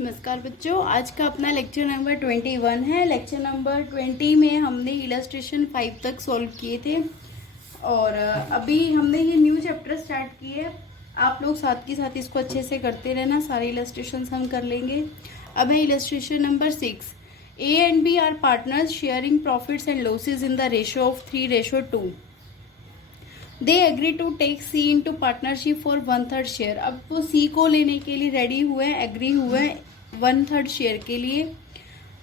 नमस्कार बच्चों, आज का अपना लेक्चर नंबर 21 है। लेक्चर नंबर 20 में हमने इलस्ट्रेशन 5 तक सॉल्व किए थे और अभी हमने ये न्यू चैप्टर स्टार्ट किए है। आप लोग साथ के साथ इसको अच्छे से करते रहना, सारे इलस्ट्रेशंस हम कर लेंगे। अब है illustration number 6। A and B are partners sharing profits and losses in the ratio of 3:2। They agree to take C in to partnership for 1/3 share. अब वो सी को लेने के लिए रेडी हुए हैं, एग्री हुए हैं 1/3 शेयर के लिए।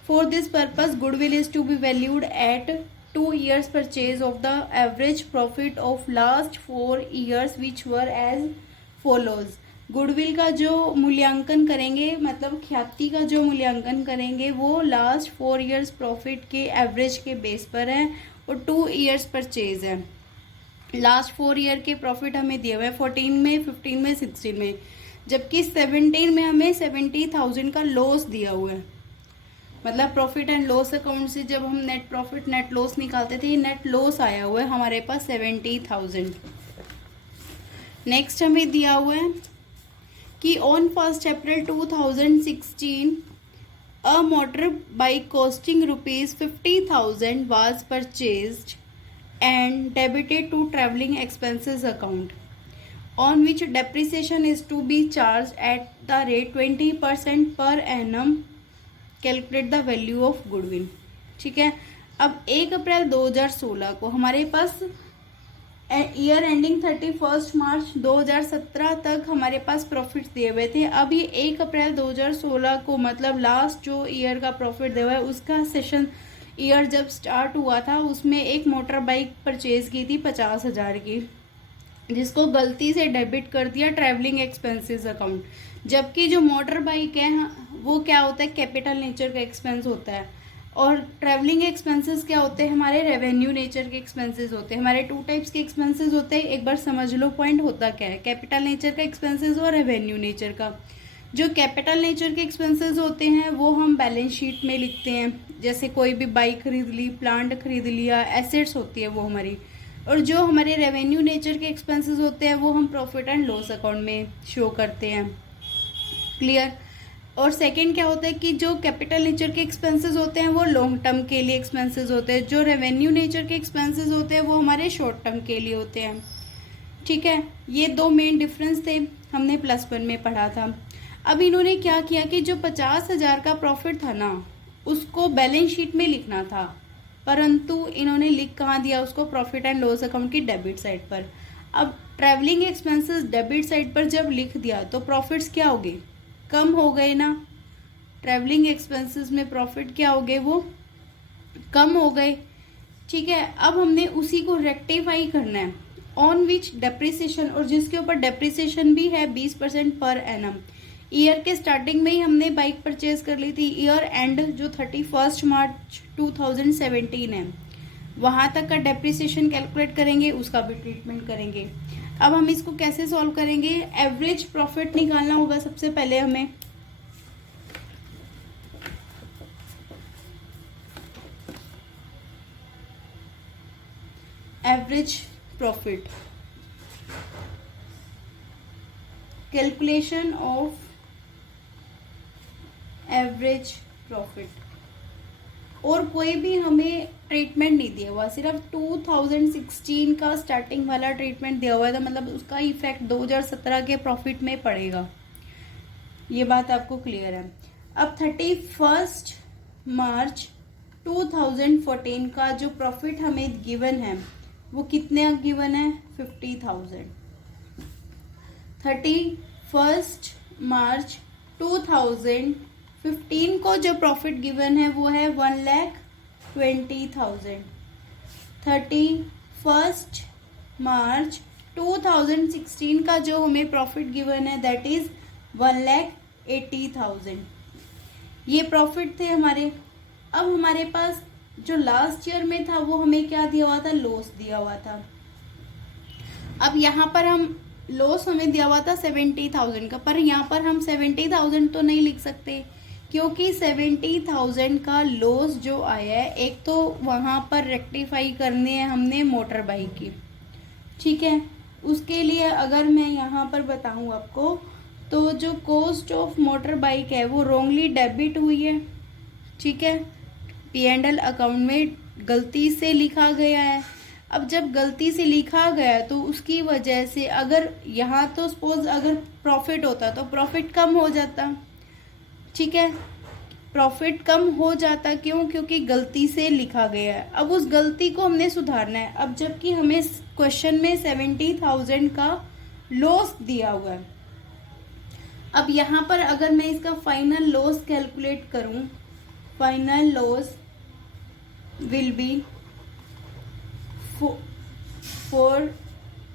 For this purpose goodwill is to be valued at 2 years purchase of the average profit of last 4 years which were as follows. Goodwill का जो मूल्यांकन करेंगे, मतलब ख्याति का जो मूल्यांकन करेंगे, वो लास्ट 4 years प्रॉफिट के एवरेज के बेस पर है और 2 years परचेज है। लास्ट 4 ईयर के प्रॉफिट हमें दिए हुए हैं 14 में, 15 में, 16 में, जबकि 17 में हमें 70,000 का लॉस दिया हुआ है। मतलब प्रॉफिट एंड लॉस अकाउंट से जब हम नेट प्रॉफिट नेट लॉस निकालते थे, नेट लॉस आया हुआ है हमारे पास 70,000। नेक्स्ट हमें दिया हुआ है कि on 1 April 2016 a motor bike costing ₹50,000 was purchased and debited to travelling expenses account on which depreciation is to be charged at the rate 20% per annum. Calculate the value of goodwill। ठीक है। अब 1 अप्रैल 2016 को हमारे पास year ending 31 मार्च 2017 तक हमारे पास profit दिए हुए थे। अब ये 1 अप्रैल 2016 को, मतलब लास्ट जो ईयर का प्रॉफिट दिया हुआ है, उसका सेशन ईयर जब स्टार्ट हुआ था उसमें एक मोटर बाइक परचेज की थी 50,000 की, जिसको गलती से डेबिट कर दिया ट्रैवलिंग एक्सपेंसेस अकाउंट। जबकि जो मोटर बाइक है वो क्या होता है, कैपिटल नेचर का एक्सपेंस होता है, और ट्रैवलिंग एक्सपेंसेस क्या होते हैं, हमारे रेवेन्यू नेचर के एक्सपेंसेस होते हैं। हमारे 2 टाइप्स के एक्सपेंसेस होते हैं। एक बार समझ लो पॉइंट होता क्या है, कैपिटल नेचर का एक्सपेंसेस और रेवेन्यू नेचर का। जो कैपिटल नेचर के एक्सपेंसेस होते हैं वो हम बैलेंस शीट में लिखते हैं, जैसे कोई भी बाइक खरीद ली, प्लांट खरीद लिया, एसेट्स होती है वो हमारी। और जो हमारे रेवेन्यू नेचर के एक्सपेंसेस होते हैं वो हम प्रॉफिट एंड लॉस अकाउंट में शो करते हैं। क्लियर। और सेकंड क्या होता है कि जो कैपिटल नेचर के एक्सपेंसेस होते हैं वो लॉन्ग टर्म के लिए एक्सपेंसेस होते हैं, जो रेवेन्यू नेचर के एक्सपेंसेस होते हैं वो हमारे शॉर्ट टर्म के लिए होते हैं। ठीक है, ये 2 मेन डिफरेंस थे, हमने +1 में पढ़ा था। अब इन्होंने क्या किया कि जो 50,000 का प्रॉफिट था ना, उसको बैलेंस शीट में लिखना था, परंतु इन्होंने लिख कहाँ दिया उसको, प्रॉफिट एंड लॉस अकाउंट की डेबिट साइड पर। अब ट्रैवलिंग एक्सपेंसेस डेबिट साइड पर जब लिख दिया तो प्रॉफिट्स क्या हो गए, कम हो गए ना। ट्रैवलिंग एक्सपेंसेस में प्रॉफिट क्या हो गए, वो कम हो गए। ठीक है। अब हमने उसी को रेक्टिफाई करना है ऑन विच डेप्रिसिएशन, और जिसके ऊपर डेप्रिसिएशन भी है 20% पर एनम। ईयर के स्टार्टिंग में ही हमने बाइक परचेज कर ली थी, ईयर एंड जो 31 मार्च 2017 है वहां तक का डेप्रिसिएशन कैलकुलेट करेंगे, उसका भी ट्रीटमेंट करेंगे। अब हम इसको कैसे सॉल्व करेंगे, एवरेज प्रॉफिट निकालना होगा सबसे पहले हमें। Average profit, calculation of average profit. और कोई भी हमें ट्रीटमेंट नहीं दिया हुआ, सिर्फ 2016 का स्टार्टिंग वाला ट्रीटमेंट दिया हुआ था, मतलब उसका इफेक्ट 2017 के प्रॉफिट में पड़ेगा। ये बात आपको क्लियर है। अब 31 मार्च 2014 का जो प्रॉफिट हमें गिवन है वो कितने गिवन है, 50,000। 31 मार्च 2015 को जो प्रॉफिट गिवन है वो है 1,20,000। 31 मार्च 2016 का जो हमें प्रॉफिट गिवन है दैट इज 1,80,000। ये प्रॉफिट थे हमारे। अब हमारे पास जो लास्ट ईयर में था वो हमें क्या दिया हुआ था, लॉस दिया हुआ था। अब यहाँ पर हम लॉस हमें दिया हुआ था 70,000 का, पर यहाँ पर हम 70,000 तो नहीं लिख सकते, क्योंकि 70,000 का लॉस जो आया है, एक तो वहाँ पर रेक्टिफाई करनी है हमने मोटर बाइक की। ठीक है, उसके लिए अगर मैं यहाँ पर बताऊँ आपको तो जो कॉस्ट ऑफ मोटर बाइक है वो रॉन्गली डेबिट हुई है, ठीक है, P&L अकाउंट में गलती से लिखा गया है। अब जब गलती से लिखा गया तो उसकी वजह से अगर यहाँ तो सपोज अगर प्रॉफिट होता तो प्रॉफिट कम हो जाता, ठीक है, प्रॉफिट कम हो जाता, क्यों? क्योंकि गलती से लिखा गया है। अब उस गलती को हमने सुधारना है। अब जबकि हमें क्वेश्चन में 70,000 का लॉस दिया हुआ है, अब यहाँ पर अगर मैं इसका फाइनल लॉस कैलकुलेट करूं, final loss will be for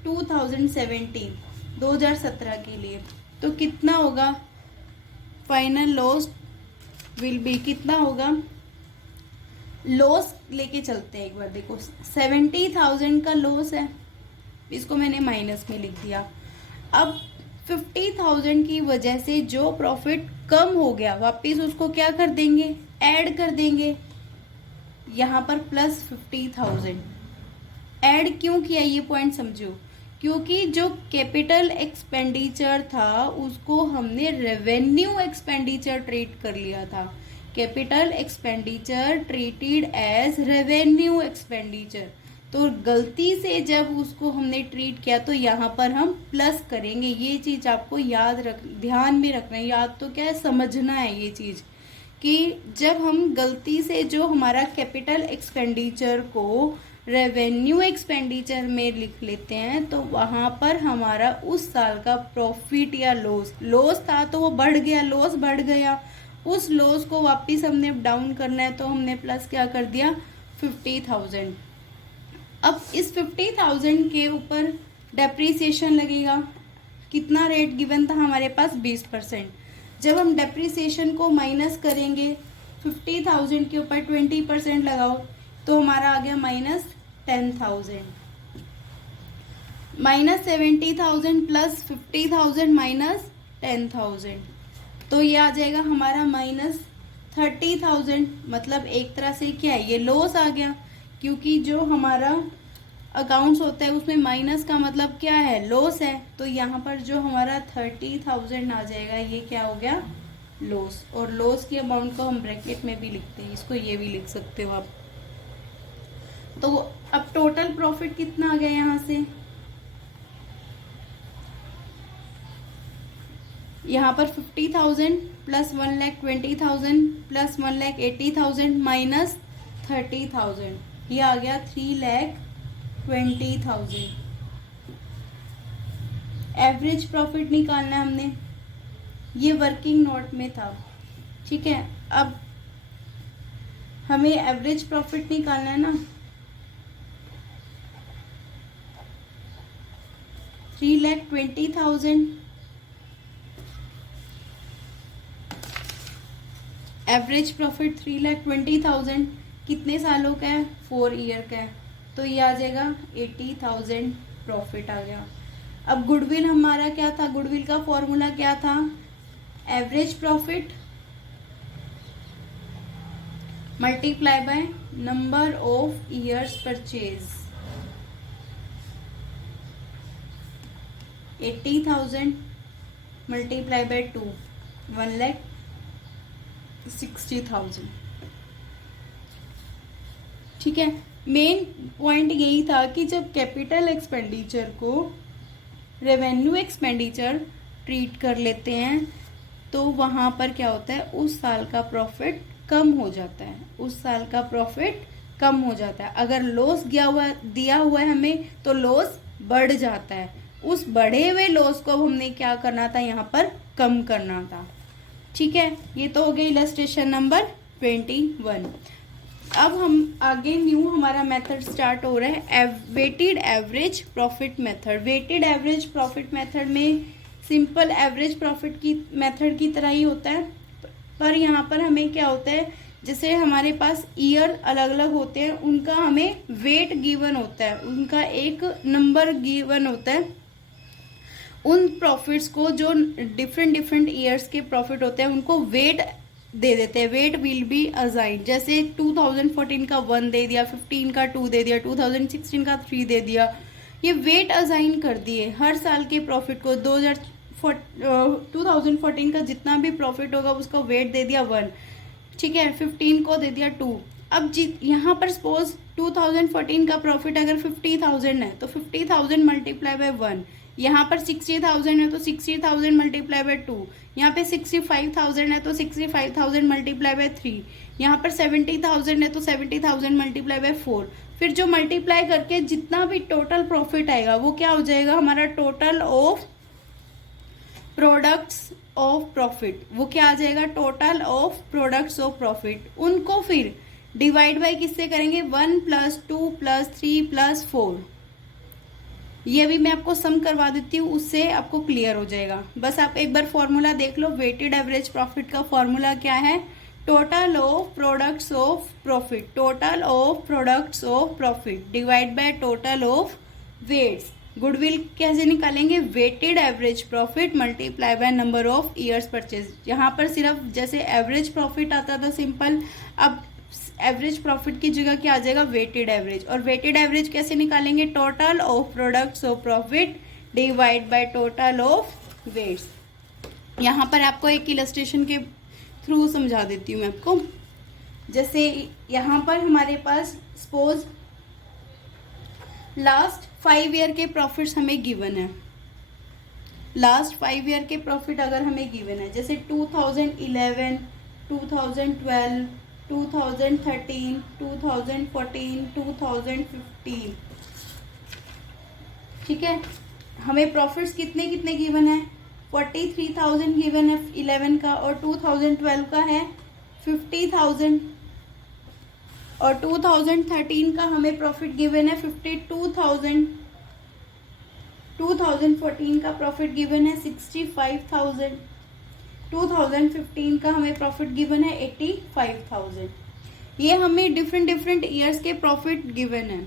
2017 के लिए, तो कितना होगा? फाइनल लॉस विल बी कितना होगा? लॉस लेके चलते हैं एक बार, देखो 70,000 का लॉस है, इसको मैंने माइनस में लिख दिया। अब 50,000 की वजह से जो प्रॉफिट कम हो गया वापिस उसको क्या कर देंगे? ऐड कर देंगे। यहाँ पर प्लस 50,000 ऐड क्यों किया ये पॉइंट समझो, क्योंकि जो कैपिटल एक्सपेंडिचर था उसको हमने रेवेन्यू एक्सपेंडिचर ट्रीट कर लिया था। Capital expenditure treated as revenue expenditure, तो गलती से जब उसको हमने ट्रीट किया तो यहाँ पर हम प्लस करेंगे। ये चीज आपको ध्यान में रखना है, याद तो क्या है, समझना है ये चीज कि जब हम गलती से जो हमारा कैपिटल एक्सपेंडिचर को रेवेन्यू एक्सपेंडिचर में लिख लेते हैं तो वहां पर हमारा उस साल का प्रॉफिट या लॉस था तो वो बढ़ गया, लॉस बढ़ गया, उस लॉस को वापस हमने डाउन करना है तो हमने प्लस क्या कर दिया? 50,000। अब इस 50,000 के ऊपर डेप्रीसिएशन लगेगा। कितना रेट गिवन था हमारे पास? 20%। जब हम डेप्रीसिएशन को माइनस करेंगे 50,000 के ऊपर 20% लगाओ तो हमारा आ गया -10,000। -70,000 प्लस 50,000 -10,000, तो ये आ जाएगा हमारा -30,000। मतलब एक तरह से क्या है, ये लॉस आ गया, क्योंकि जो हमारा अकाउंट्स होता है उसमें माइनस का मतलब क्या है? लॉस है। तो यहाँ पर जो हमारा 30,000 आ जाएगा ये क्या हो गया? लॉस। और लॉस की अमाउंट को हम ब्रैकेट में भी लिखते हैं, इसको ये भी लिख सकते हो आप। तो अब टोटल प्रॉफिट कितना आ गया यहाँ से? यहाँ पर 50,000 प्लस 1,20,000 प्लस 1,80,000 माइनस 30,000, ये आ गया 3,20,000। एवरेज प्रॉफिट निकालना है हमने, ये वर्किंग नोट में था, ठीक है। अब हमें एवरेज प्रॉफिट निकालना है ना, 3,20,000 एवरेज प्रॉफिट 3,20,000 कितने सालों का है? 4 ईयर का है, तो ये आ जाएगा 80,000 प्रॉफिट आ गया। अब गुडविल हमारा क्या था? गुडविल का फॉर्मूला क्या था? Average profit multiply by number of years purchase. 80,000 multiply by 2, 1,60,000, ठीक है। मेन पॉइंट यही था कि जब कैपिटल एक्सपेंडिचर को रेवेन्यू एक्सपेंडिचर ट्रीट कर लेते हैं तो वहां पर क्या होता है? उस साल का प्रॉफिट कम हो जाता है, उस साल का प्रॉफिट कम हो जाता है। अगर लॉस दिया हुआ है हमें तो लॉस बढ़ जाता है, उस बढ़े हुए लॉस को हमने क्या करना था? यहाँ पर कम करना था, ठीक है। ये तो हो गई इलस्ट्रेशन नंबर 21। अब हम आगे न्यू हमारा मेथड स्टार्ट हो रहा है, weighted average profit method. Weighted average profit method में सिंपल एवरेज प्रॉफिट की मेथड की तरह ही होता है, पर यहाँ पर हमें क्या होता है, जैसे हमारे पास ईयर अलग अलग होते हैं, उनका हमें वेट गिवन होता है, उनका एक नंबर गिवन होता है। उन प्रॉफिट्स को जो डिफरेंट ईयर्स के प्रॉफिट होते हैं उनको वेट दे देते हैं, वेट विल बी असाइन। जैसे 2014 का 1 दे दिया, 15 का 2 दे दिया, 2016 का 3 दे दिया, ये वेट असाइन कर दिए हर साल के प्रॉफिट को। 2014 का जितना भी प्रॉफिट होगा उसका वेट दे दिया 1, ठीक है, 15 को दे दिया 2। अब यहाँ पर सपोज 2014 का प्रॉफिट अगर 50,000 है तो 50,000 मल्टीप्लाई बाय 1, यहाँ पर 60,000 है तो 60,000 मल्टीप्लाई बाय 2, यहाँ पे 65,000 है तो 65,000 मल्टीप्लाई बाय 3, यहाँ पर 70,000 है तो 70,000 मल्टीप्लाई बाय 4। फिर जो मल्टीप्लाई करके जितना भी टोटल प्रॉफिट आएगा वो क्या हो जाएगा हमारा total of products of profit. वो क्या आ जाएगा total of products of profit. उनको फिर डिवाइड बाय किससे करेंगे 1 + 2 + 3 + 4। ये भी मैं आपको सम करवा देती हूँ, उससे आपको क्लियर हो जाएगा। बस आप एक बार फॉर्मूला देख लो। वेटेड एवरेज प्रॉफिट का फॉर्मूला क्या है, total of products of profit, total of products of profit divide by total of weights. Goodwill कैसे निकालेंगे, weighted average profit multiply by number of years purchase. यहाँ पर सिर्फ जैसे एवरेज प्रॉफिट आता था सिंपल, अब एवरेज प्रॉफिट की जगह क्या आ जाएगा वेटेड एवरेज। और वेटेड एवरेज कैसे निकालेंगे, total of products of profit divide by total of weights. यहाँ पर आपको एक इलस्ट्रेशन के थ्रू समझा देती हूँ मैं आपको। जैसे यहाँ पर हमारे पास सपोज लास्ट 5 ईयर के प्रॉफिट्स हमें गिवन है। लास्ट 5 ईयर के प्रॉफिट अगर हमें गिवन है, जैसे 2011, 2012, 2013, 2014, 2015, ठीक है। हमें प्रॉफिट्स कितने कितने गिवन है, 43,000 गिवन है 11 का, और 2012 का है 50,000, और 2013 का हमें प्रॉफिट गिवन है 52,000, 2014 का प्रॉफिट गिवन है 65,000, 2015 का हमें प्रॉफिट गिवन है 85,000। ये हमें डिफरेंट ईयर्स के प्रॉफिट गिवन है,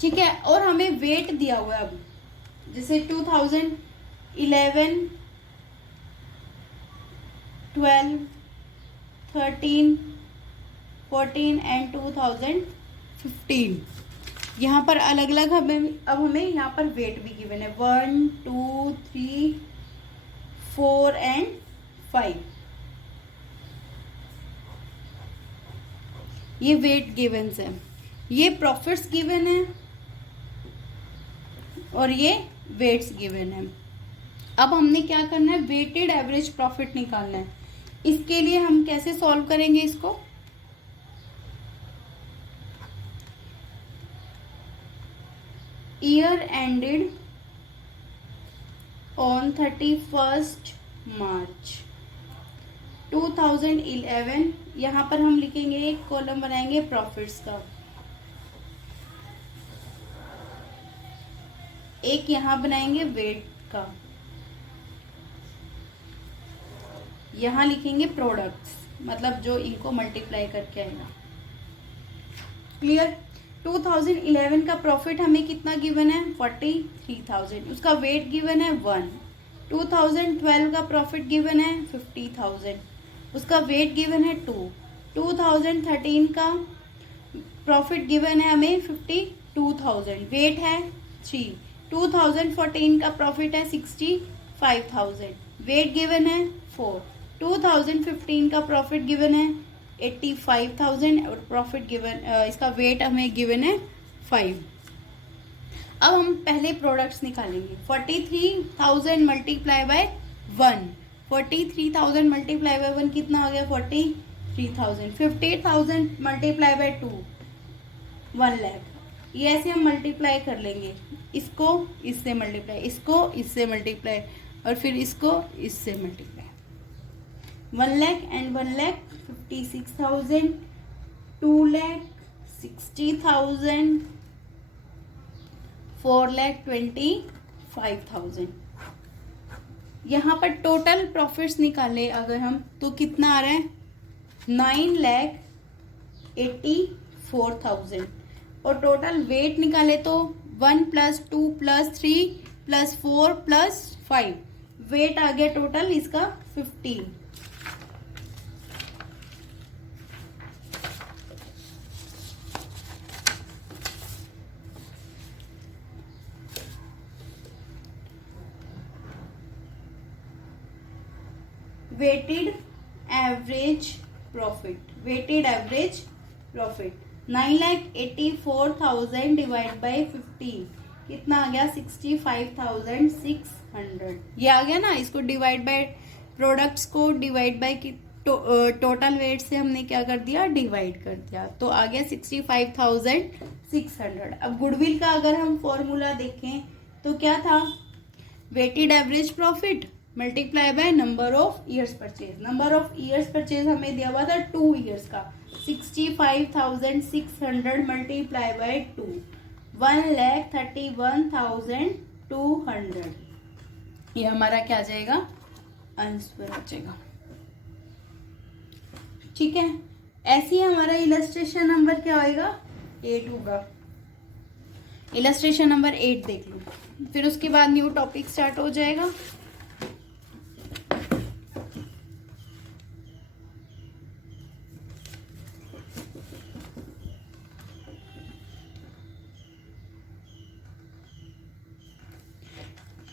ठीक है। और हमें वेट दिया हुआ है। अब जैसे 2011, 12, 13, 14 एंड 2015, यहाँ पर अलग अलग हमें यहाँ पर वेट भी गिवन है 1, 2, 3, 4 एंड 5। ये वेट गिवन है, ये प्रॉफिट्स गिवन है और ये वेट्स गिवन है। अब हमने क्या करना है, वेटेड एवरेज प्रॉफिट निकालना है। इसके लिए हम कैसे सॉल्व करेंगे इसको, ईयर एंडेड ऑन 31st मार्च 2011। यहाँ पर हम लिखेंगे, एक कॉलम बनाएंगे प्रॉफिट्स का, एक यहाँ बनाएंगे वेट का, यहाँ लिखेंगे प्रोडक्ट्स, मतलब जो इनको मल्टीप्लाई करके आएगा। क्लियर। 2011 का प्रॉफिट हमें कितना गिवन है 43,000, उसका वेट गिवन है 1। 2012 का प्रॉफिट गिवन है 50,000, उसका वेट गिवन है 2। 2013 का प्रॉफिट गिवन है हमें 52,000, वेट है 3। 2014 का प्रॉफिट है 65,000, वेट गिवन है 4। 2015 का प्रॉफिट गिवन है 85,000 और प्रॉफिट गिवन, इसका वेट हमें गिवन है 5। अब हम पहले प्रोडक्ट्स निकालेंगे। 43,000 मल्टीप्लाई बाय 1, 43,000 मल्टीप्लाई बाय 1 कितना हो गया 43,000। 50,000 मल्टीप्लाई बाय 2 1 लाख। ये ऐसे हम मल्टीप्लाई कर लेंगे, इसको इससे मल्टीप्लाई, इसको इससे मल्टीप्लाई, और फिर इसको इससे मल्टीप्लाई। 1 लाख एंड 1 लाख 56,000, 2 लाख 60,000, 4 लाख 25,000। यहाँ पर टोटल प्रॉफिट्स निकाले अगर हम, तो कितना आ रहा है 9 लाख 84,000। और टोटल वेट निकाले तो 1 + 2 + 3 + 4 + 5, वेट आ गया टोटल इसका 15। Weighted average profit 9,84,000 divide by 15 कितना आ गया 65,600। ये आ गया ना। इसको डिवाइड बाय प्रोडक्ट्स को डिवाइड बाय टोटल वेट से हमने क्या कर दिया, डिवाइड कर दिया, तो आ गया 65,600। अब गुडविल का अगर हम फॉर्मूला देखें तो क्या था, weighted average profit multiply by number of years purchase. Number of years purchase हमें दिया हुआ था 2 ईयर्स का, 65,600 मल्टीप्लाई बाय 2, 1,31,200। ये हमारा क्या आ जाएगा, आंसर आ जाएगा। ठीक है, ऐसे ही हमारा इलस्ट्रेशन नंबर क्या होगा, 8 होगा। इलस्ट्रेशन नंबर 8 देख लो, फिर उसके बाद न्यू टॉपिक स्टार्ट हो जाएगा।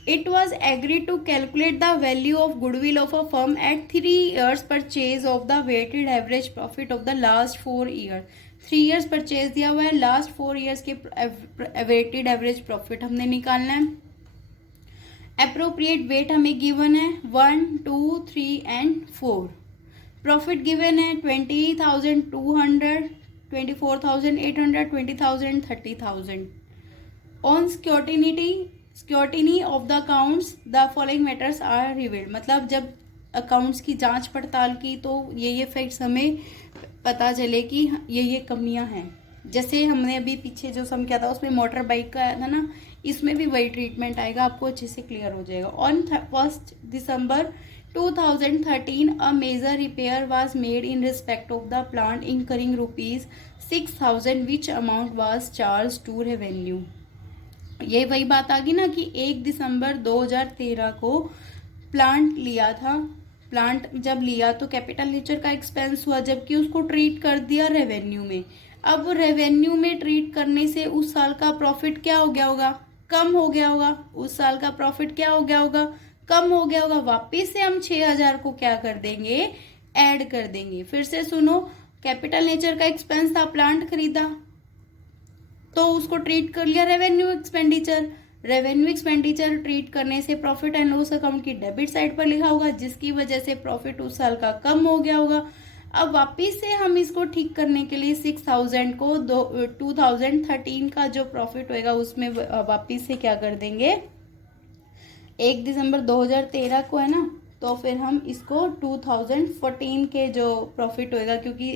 It was agreed to calculate the value of goodwill of a firm at 3 years purchase of the weighted average profit of the last 4 years। 3 years purchase दिया हुआ है, last 4 years के weighted average profit हमने निकालना है। appropriate weight हमें given है 1, 2, 3 and 4। profit given है 20,200, 24,800, 20,000, 30,000। on scrutiny of the accounts the following matters are revealed. मतलब जब अकाउंट्स की जांच पड़ताल की तो ये फैक्ट्स हमें पता चले कि ये कमियां हैं। जैसे हमने अभी पीछे जो सम किया था उसमें मोटर बाइक का आया था ना, इसमें भी वही ट्रीटमेंट आएगा, आपको अच्छे से क्लियर हो जाएगा। On 1 December 2013 a major repair was made in respect of the plant incurring ₹6,000 which amount was charge to revenue. ये वही बात आ गई ना कि 1 दिसंबर 2013 को प्लांट लिया था, प्लांट जब लिया तो कैपिटल नेचर का एक्सपेंस हुआ, जबकि उसको ट्रीट कर दिया रेवेन्यू में। अब रेवेन्यू में ट्रीट करने से उस साल का प्रॉफिट क्या हो गया होगा, कम हो गया होगा। उस साल का प्रॉफिट क्या हो गया होगा, कम हो गया होगा। वापिस से हम 6,000 को क्या कर देंगे, ऐड कर देंगे। फिर से सुनो, कैपिटल नेचर का एक्सपेंस था, प्लांट खरीदा तो उसको ट्रीट कर लिया revenue expenditure. Revenue expenditure treat करने से प्रॉफिट एंड लॉस अकाउंट की डेबिट साइड पर लिखा होगा, जिसकी वजह से प्रॉफिट उस साल का कम हो गया होगा। अब वापिस से हम इसको ठीक करने के लिए 6,000 को 2013 का जो प्रॉफिट होएगा उसमें वापिस से क्या कर देंगे, 1 दिसंबर 2013 को है ना, तो फिर हम इसको 2014 के जो प्रॉफिट होएगा, क्योंकि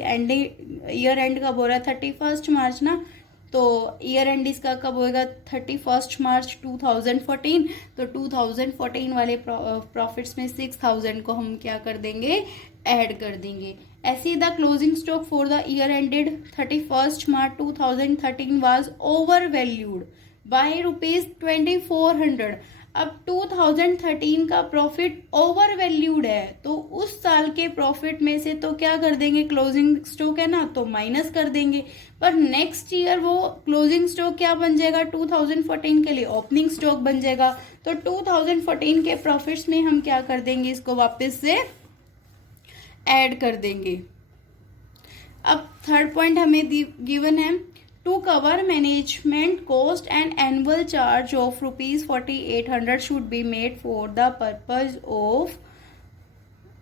ईयर एंड कब हो रहा है 31 मार्च ना, तो ईयर एंड इसका कब होएगा 31 मार्च 2014। तो 2014 वाले प्रॉफिट्स में 6,000 को हम क्या कर देंगे, ऐड कर देंगे। ऐसे the closing stock for the year ended 31 March 2013 was over valued bye ₹2400। अब 2013 का प्रॉफिट ओवर वैल्यूड है, तो उस साल के प्रॉफिट में से तो क्या कर देंगे, क्लोजिंग स्टॉक है ना, तो माइनस कर देंगे। पर नेक्स्ट ईयर वो क्लोजिंग स्टॉक क्या बन जाएगा, 2014 के लिए ओपनिंग स्टॉक बन जाएगा। तो 2014 के प्रॉफिट्स में हम क्या कर देंगे, इसको वापस से ऐड कर देंगे। अब थर्ड पॉइंट हमें गिवन है, to cover management cost and annual charge of ₹4,800 should be made for the purpose of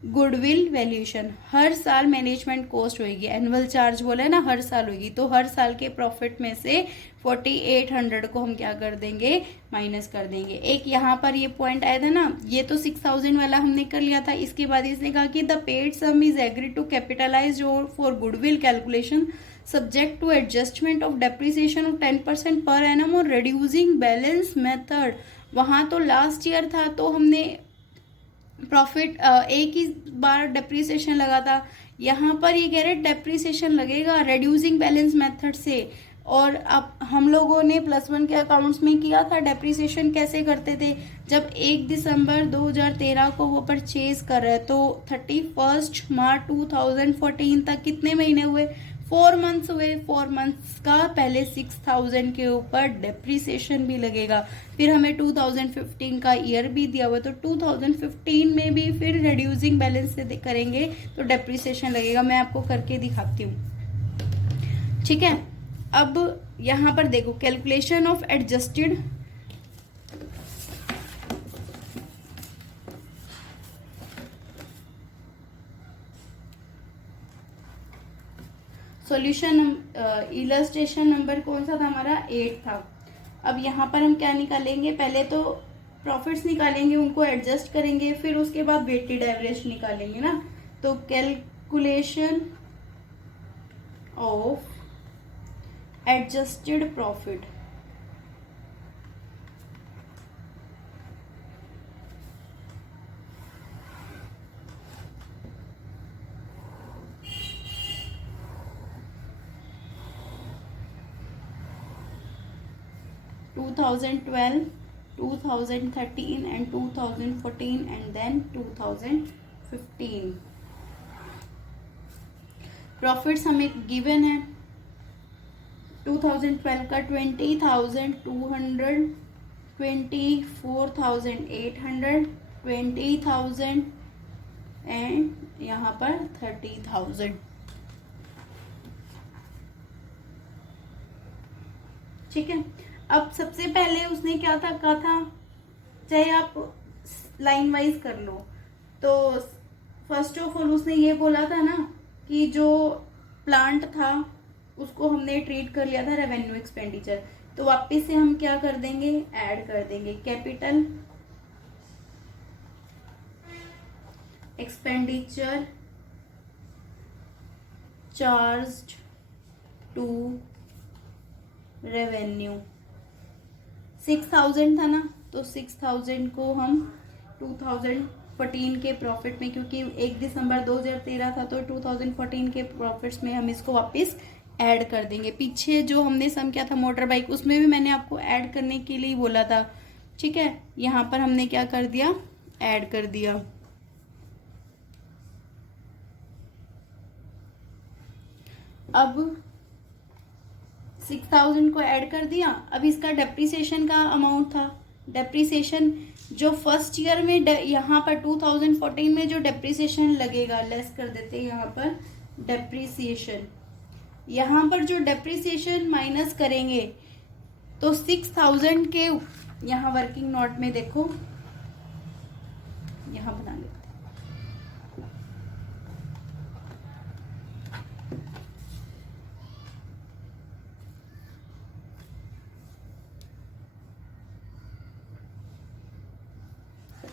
goodwill valuation. हर साल मैनेजमेंट कॉस्ट होगी, एनुअल चार्ज बोला है ना, हर साल होगी, तो हर साल के प्रॉफिट में से 4,800 को हम क्या कर देंगे, माइनस कर देंगे। एक यहाँ पर ये पॉइंट आया था ना, ये तो 6,000 वाला हमने कर लिया था। इसके बाद इसने कहा कि the paid sum is agreed to capitalise for goodwill calculation subject to adjustment of depreciation of 10% per annum और रिड्यूसिंग बैलेंस मेथड। वहाँ तो लास्ट ईयर था तो हमने प्रॉफिट एक ही बार डेप्रिसिएशन लगा था, यहाँ पर ये कह रहे डेप्रिसिएशन लगेगा रिड्यूसिंग बैलेंस मेथड से। और अब हम लोगों ने +1 के अकाउंट्स में किया था, डेप्रिसिएशन कैसे करते थे, जब 1 दिसंबर 2013 को वो परचेज कर रहे तो 31 मार्च 2014 तक कितने महीने हुए, 4 मंथ्स हुए, 4 मंथ्स का पहले 6,000 के ऊपर डेप्रिसिएशन भी लगेगा, फिर हमें 2015 का ईयर भी दिया हुआ, तो 2015 में भी फिर रिड्यूसिंग बैलेंस से करेंगे तो डेप्रिसिएशन लगेगा। मैं आपको करके दिखाती हूँ, ठीक है। अब यहाँ पर देखो, calculation of adjusted solution, illustration number कौन सा था हमारा, 8 था। अब यहाँ पर हम क्या निकालेंगे, पहले तो प्रॉफिट्स निकालेंगे, उनको एडजस्ट करेंगे, फिर उसके बाद वेटेड एवरेज निकालेंगे ना। तो calculation of adjusted profit, to 2012, 2013 and 2014 and then 2015। Profits हमें गिवन है, 2012 का 20,200, 24,800, 20,000 एंड यहाँ पर 30,000, ठीक है। अब सबसे पहले उसने क्या था कहा था, चाहे आप लाइन वाइज कर लो, तो फर्स्ट ऑफ ऑल उसने ये बोला था ना कि जो प्लांट था उसको हमने ट्रीट कर लिया था रेवेन्यू एक्सपेंडिचर, तो वापस से हम क्या कर देंगे, ऐड कर देंगे capital expenditure charged to revenue. 6,000 था ना, तो 6,000 को हम 2014 के प्रॉफिट में, क्योंकि 1 दिसंबर 2013 था, तो 2014 के प्रॉफिट्स में हम इसको वापस ऐड कर देंगे। पीछे जो हमने सम किया था मोटर बाइक, उसमें भी मैंने आपको ऐड करने के लिए बोला था, ठीक है। यहाँ पर हमने क्या कर दिया, ऐड कर दिया। अब 6,000 को ऐड कर दिया। अब इसका डेप्रिसिएशन का अमाउंट था, डेप्रिसिएशन जो फर्स्ट ईयर में यहाँ पर 2014 में जो डेप्रिसिएशन लगेगा, लेस कर देते हैं यहाँ पर डेप्रिसिएशन, यहाँ पर जो डेप्रिसिएशन माइनस करेंगे तो 6,000 के यहाँ वर्किंग नोट में देखो, यहाँ बना लेते हैं,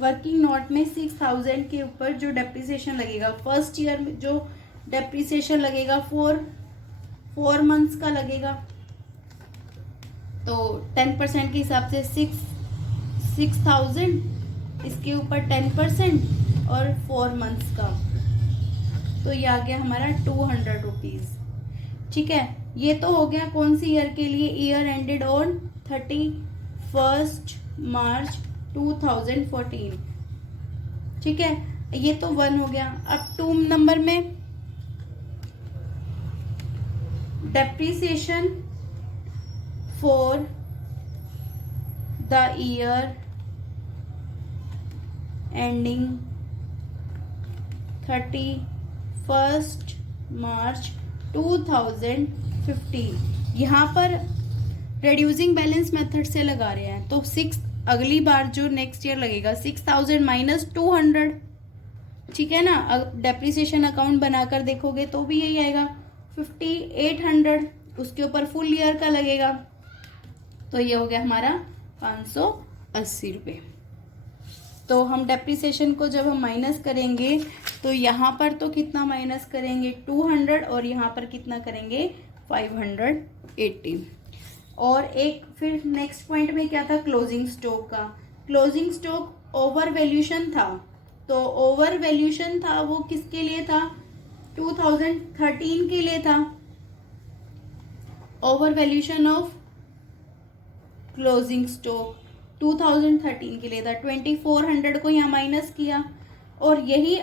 वर्किंग नोट में 6,000 के ऊपर जो डेप्रिसिएशन लगेगा, फर्स्ट ईयर में जो डेप्रिसिएशन लगेगा 4 मंथ्स का लगेगा, तो 10% के हिसाब से 6,000, इसके ऊपर 10% और 4 मंथ्स का, तो ये आ गया हमारा 200 रुपीज, ठीक है। ये तो हो गया कौन सी ईयर के लिए, ईयर एंडेड ऑन 31 मार्च 2014, ठीक है। ये तो 1 हो गया। अब 2 नंबर में depreciation for the year ending 31 मार्च 2015। यहाँ पर रिड्यूसिंग बैलेंस मेथड से लगा रहे हैं, तो 6 अगली बार जो नेक्स्ट ईयर लगेगा 6,000 माइनस 200, ठीक है ना। डेप्रिसिएशन अकाउंट बनाकर देखोगे तो भी यही आएगा 5,800, उसके ऊपर फुल ईयर का लगेगा, तो ये हो गया हमारा 580 रुपये। तो हम डेप्रिसिएशन को जब हम माइनस करेंगे तो यहाँ पर तो कितना माइनस करेंगे 200, और यहाँ पर कितना करेंगे 580। और एक फिर नेक्स्ट पॉइंट में क्या था, क्लोजिंग स्टॉक का। क्लोजिंग स्टॉक ओवर वैल्यूशन था, तो ओवर वैल्यूशन था वो किसके लिए था, 2013 के लिए था। Over valuation of closing stock 2013 के लिए था, 2400 को यहाँ माइनस किया, और यही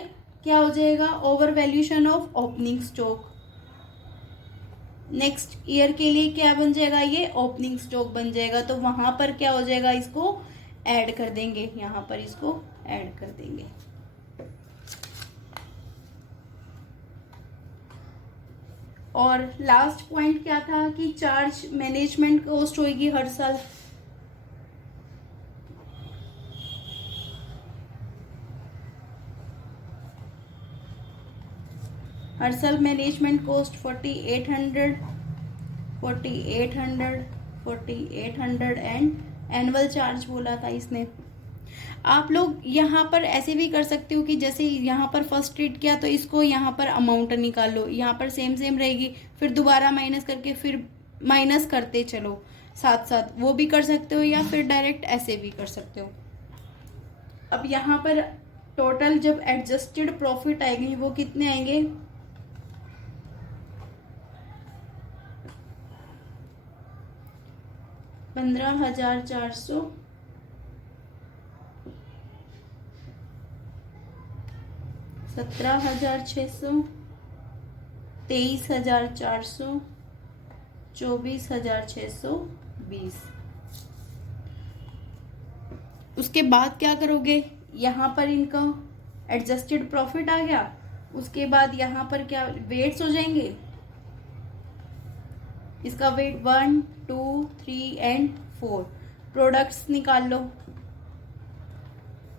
क्या हो जाएगा over valuation of opening stock, next year के लिए क्या बन जाएगा, ये ओपनिंग स्टॉक बन जाएगा। तो वहां पर क्या हो जाएगा, इसको ऐड कर देंगे, यहां पर इसको ऐड कर देंगे। और लास्ट पॉइंट क्या था कि चार्ज मैनेजमेंट कॉस्ट होगी हर साल। हर साल management cost 4800 and annual charge बोला था इसने। आप लोग यहाँ पर ऐसे भी कर सकते हो कि जैसे यहाँ पर फर्स्ट ट्रीट किया तो इसको यहाँ पर अमाउंट निकाल लो, यहाँ पर सेम सेम रहेगी, फिर दोबारा माइनस करके फिर माइनस करते चलो साथ साथ, वो भी कर सकते हो, या फिर डायरेक्ट ऐसे भी कर सकते हो। अब यहाँ पर टोटल जब एडजस्टेड प्रॉफिट आएंगे वो कितने आएंगे, 15,400, 17,600, 23,400, 24,620। उसके बाद क्या करोगे, यहाँ पर इनका एडजस्टेड प्रॉफिट आ गया, उसके बाद यहाँ पर क्या वेट्स हो जाएंगे, इसका वेट 1, 2, 3 एंड 4, प्रोडक्ट्स निकाल लो।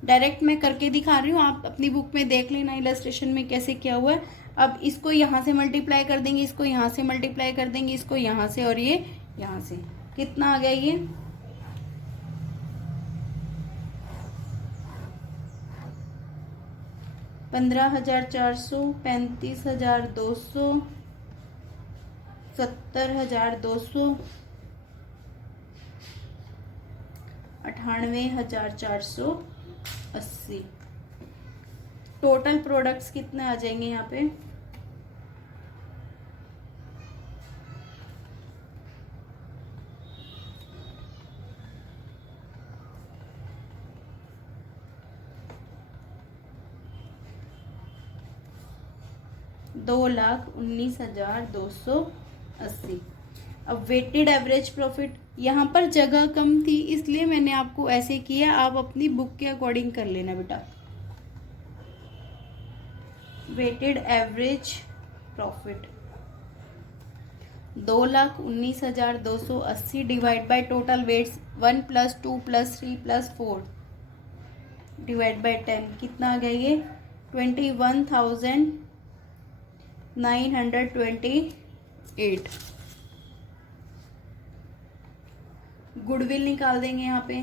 डायरेक्ट मैं करके दिखा रही हूँ, आप अपनी बुक में देख लेना इलस्ट्रेशन में कैसे किया हुआ है। अब इसको यहाँ से मल्टीप्लाई कर देंगे, इसको यहाँ से मल्टीप्लाई कर देंगे, इसको यहाँ से और ये यहाँ से, कितना आ गया ये 15,400, 35,200, 70,200, 98,480। टोटल प्रोडक्ट्स कितने आ जाएंगे यहाँ पे, $2,19,280। अब वेटेड एवरेज प्रॉफिट, यहाँ पर जगह कम थी इसलिए मैंने आपको ऐसे किया, आप अपनी बुक के अकॉर्डिंग कर लेना बेटा। Weighted average profit 2,19,280 divide by total weights 1 + 2 + 3 + 4 divide by 10, कितना आ गया ये 21,928। गुडविल निकाल देंगे यहाँ पे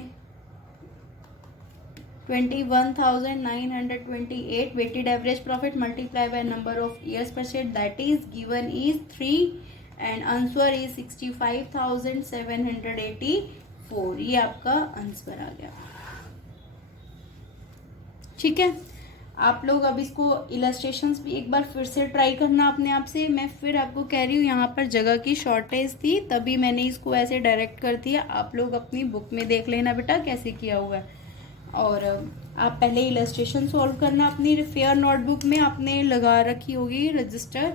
21,928 weighted average profit multiply by number of years purchase, that is given is 3 and answer is 65,784। ये आपका आंसर आ गया। ठीक है, आप लोग अब इसको इलस्ट्रेशंस भी एक बार फिर से ट्राई करना अपने आप से। मैं फिर आपको कह रही हूँ यहाँ पर जगह की शॉर्टेज थी तभी मैंने इसको ऐसे डायरेक्ट कर दिया। आप लोग अपनी बुक में देख लेना बेटा कैसे किया हुआ है। और आप पहले इलस्ट्रेशन सॉल्व करना अपनी फेयर नोटबुक में, आपने लगा रखी होगी रजिस्टर,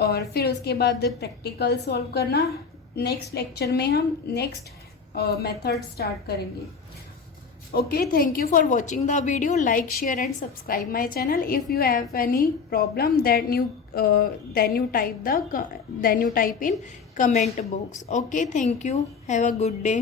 और फिर उसके बाद प्रैक्टिकल सॉल्व करना। नेक्स्ट लेक्चर में हम नेक्स्ट मेथड स्टार्ट करेंगे। Okay, thank you for watching the video. Like, share and subscribe my channel. If you have any problem then you type in comment box. Okay, thank you. Have a good day.